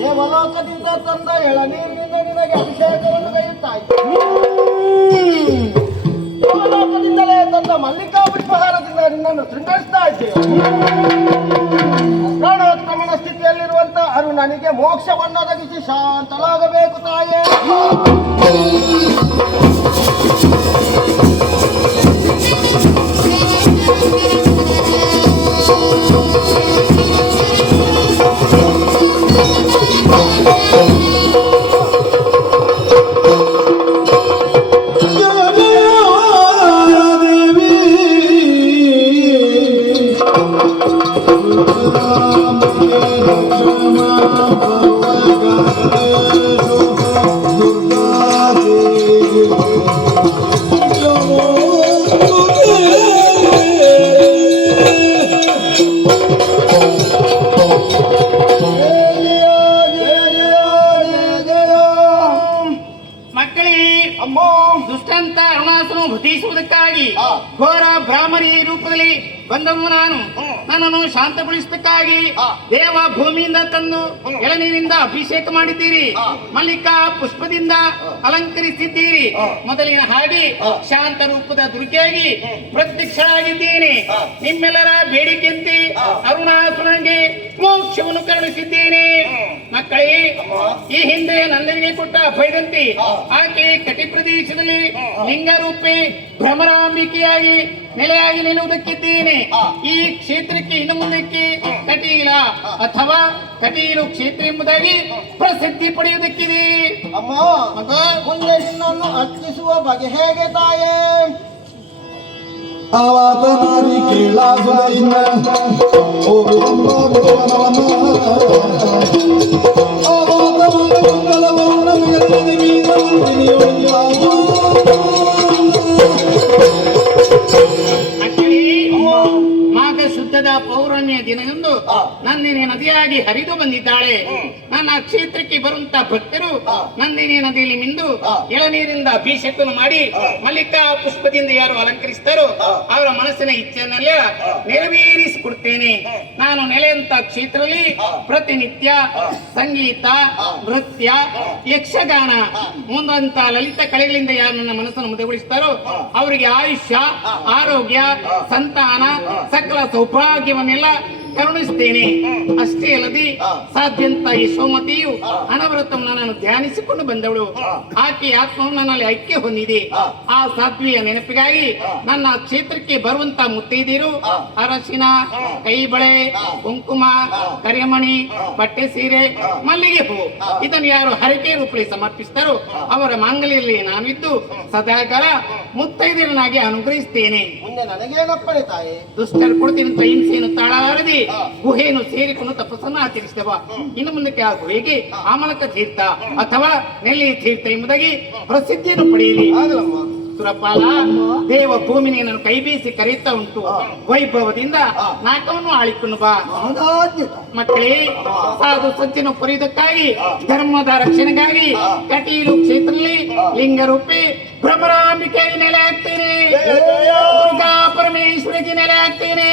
ದೇವಲೋಕದಿಂದ ತಂದ ಎಳನೀರಿನಿಂದ ನಿನಗೆ ಅಭಿಷೇಕವನ್ನು ಕೈಯುತ್ತಾಯಿತು. ದೇವಲೋಕದಿಂದಲೇ ತಂದ ಮಲ್ಲಿಕಾ ಪುಷ್ಪಹಾರದಿಂದ ನಿನ್ನ ನನ್ನನ್ನು ಶೃಂಗರಿಸ್ತಾ ಇದ್ದೇವೆ. ಪ್ರಾಣೋತ್ಕ್ರಮಣ ಸ್ಥಿತಿಯಲ್ಲಿರುವಂತ ಅರುಣನಿಗೆ ಮೋಕ್ಷವನ್ನು ಒದಗಿಸಿ ಶಾಂತಲಾಗಬೇಕು ತಾಯೇ. ದುಷ್ಟಂತ ಅರುಣಾಸನು ಭಟಿಸುವುದಕ್ಕಾಗಿ ಘೋರ ಬ್ರಾಹ್ಮಣಿ ರೂಪದಲ್ಲಿ ಬಂದವು. ನನ್ನನ್ನು ಶಾಂತಗೊಳಿಸುವುದಕ್ಕಾಗಿ ದೇವ ಭೂಮಿಯಿಂದ ತಂದು ಎಳನೀರಿನಿಂದ ಅಭಿಷೇಕ ಮಾಡಿದ್ದೀರಿ, ಮಲ್ಲಿಕಾ ಪುಷ್ಪದಿಂದ ಅಲಂಕರಿಸಿದ್ದೀರಿ. ಮೊದಲಿನ ಹಾಗೆ ಶಾಂತ ರೂಪದ ದುರ್ಗೆಯಾಗಿ ಪ್ರತ್ಯಕ್ಷರಾಗಿದ್ದೇನೆ. ನಿಮ್ಮೆಲ್ಲರ ಬೇಡಿಕೆಯಂತೆ ಅರುಣಾಸುರನಿಗೆ ಮೋಕ್ಷವನ್ನು ಕರುಣಿಸಿದ್ದೇನೆ. ಮಕ್ಕಳೇ, ಈ ಹಿಂದೆ ನಂದನಿಗೆ ಕೊಟ್ಟ ಅಭಯದಂತೆ ಆಕೆ ಕಟಿ ಪ್ರದೇಶದಲ್ಲಿ ಲಿಂಗರೂಪಿ ಭ್ರಮರಾಂಬಿಕೆಯಾಗಿ ನೆಲೆಯಾಗಿ ನಿಲ್ಲುವುದಕ್ಕಿದ್ದೇನೆ. ಈ ಕ್ಷೇತ್ರಕ್ಕೆ ಇನ್ನು ಮುಂದಕ್ಕೆ ಕಟೀಲ ಅಥವಾ ಕಟೀಲು ಕ್ಷೇತ್ರ ಎಂಬುದಾಗಿ ಪ್ರಸಿದ್ಧಿ ಪಡೆಯುವುದಕ್ಕಿದೆ. ಅಮ್ಮ, ಮುಂದೆ ನಿನ್ನನ್ನು ಅರ್ಚಿಸುವ ಬಗೆ ಹೇಗೆ ತಾಯೇ? ಆವಾತನಾರಿ ಕೇಳಾಸುರೈನ ಓವಿರಮ್ಮ ಭುವನವನ ಆವಾತ ಮಂಗಲ ಭವನ ಮಿಗಲನೆ ಮೀನವಂತಿನಿಯೊಳಿಯಾವ ಮಾಘ ಶುದ್ಧದ ಪೌರ್ಣಮಿಯ ದಿನದಂದು ನಂದಿನಿ ನದಿಯಾಗಿ ಹರಿದು ಬಂದಿದ್ದಾಳೆ. ನನ್ನ ಕ್ಷೇತ್ರಕ್ಕೆ ಬರುವಂತ ಭಕ್ತರು ನಂದಿನಿ ನದಿಯಲ್ಲಿ ಮಿಂದು ಎಳನೀರಿಂದ ಅಭಿಷೇಕವನ್ನು ಮಾಡಿ ಮಲ್ಲಿಕಾ ಪುಷ್ಪದಿಂದ ಯಾರು ಅಲಂಕರಿಸ್ತಾರೋ ಅವರ ಮನಸ್ಸಿನ ಇಚ್ಛೆಯನ್ನೆಲ್ಲ ನೆರವೇರಿಸಿಕೊಡ್ತೇನೆ. ನಾನು ನೆಲೆಯಂತ ಕ್ಷೇತ್ರದಲ್ಲಿ ಪ್ರತಿನಿತ್ಯ ಸಂಗೀತ, ನೃತ್ಯ, ಯಕ್ಷಗಾನ ಮುಂದಂತ ಲಲಿತ ಕಲೆಗಳಿಂದ ಯಾರು ನನ್ನ ಮನಸ್ಸನ್ನು ಮುದಗೊಳಿಸ್ತಾರೋ ಅವರಿಗೆ ಆಯುಷ್ಯ, ಆರೋಗ್ಯ, ಸಂತಾನ, ಸಕಲ ಸೌಭಾಗ್ಯವನ್ನೆಲ್ಲ ಕರುಣಿಸುತ್ತೇನೆ. ಅಷ್ಟೇ ಅಲ್ಲದೆ ಸಾಧ್ಯಂತ ಯಶೋಮತಿಯು ಅನವರತವನ್ನು ನನ್ನನ್ನು ಧ್ಯಾನಿಸಿಕೊಂಡು ಬಂದವಳು. ಆಕೆ ಆತ್ಮವು ನನ್ನಲ್ಲಿ ಐಕ್ಯ ಹೊಂದಿದೆ. ಆ ಸಾಧ್ವಿಯ ನೆನಪಿಗಾಗಿ ನನ್ನ ಕ್ಷೇತ್ರಕ್ಕೆ ಬರುವಂತ ಮುತ್ತೈದೆಯರು ಅರಸಿನ, ಕೈಬಳೆ, ಕುಂಕುಮ, ಕರಿಮಣಿ, ಬಟ್ಟೆ ಸೀರೆ, ಮಲ್ಲಿಗೆ ಹೂ ಇದನ್ನು ಯಾರು ಹರಕೆ ರೂಪದಲ್ಲಿ ಸಮರ್ಪಿಸ್ತಾರೋ ಅವರ ಮಾಂಗಲ್ಯದಲ್ಲಿ ನಾನಿದ್ದು ಸದಾಕಾಲ ಮುತ್ತೈದೆಯರನ್ನಾಗಿ ಅನುಗ್ರಹಿಸ್ತೇನೆ. ಮುಂದೆ ನನಗೇನಪ್ಪಣೆ ತಾಯಿ? ದುಷ್ಟರು ಕೊಡ್ತೀನಿ ಹಿಂಸೆಯನ್ನು ತಾಳಲಾರದೆ ಗುಹೆಯನ್ನು ಸೇರಿಕೊಂಡು ತಪಸ್ಸನ್ನು ಆಚರಿಸಿದವ. ಇನ್ನು ಮುಂದಕ್ಕೆ ಆ ಗುಹೆಗೆ ಆಮಲಕ ತೀರ್ಥ ಅಥವಾ ನೆಲ್ಲಿ ತೀರ್ಥ ಎಂಬುದಾಗಿ ಪ್ರಸಿದ್ಧಿಯನ್ನು ಪಡೆಯಲಿ. ಸುರಪಾಲ, ದೇವ ಭೂಮಿನಿ ನನ್ನ ಕೈ ಬೀಸಿ ಕರೆಯುತ್ತಾ ಉಂಟು. ವೈಭವದಿಂದ ನಾಟವನ್ನು ಆಳಿಕೊಂಡು ಬಾ. ಮಕ್ಕಳೇ, ಸಾಧು ಸಜ್ಜನ ಪೊರೆಯುವುದಕ್ಕಾಗಿ ಧರ್ಮದ ರಕ್ಷಣೆಗಾಗಿ ಕಟೀಲು ಕ್ಷೇತ್ರದಲ್ಲಿ ಲಿಂಗರೂಪಿ ಭ್ರಮರಾಂಬಿಕೆಗೆ ನೆಲೆ ಹಾಕ್ತೇನೆ. ದುರ್ಗಾ ಪರಮೇಶ್ವರಿಗೆ ನೆಲೆ ಹಾಕ್ತೇನೆ.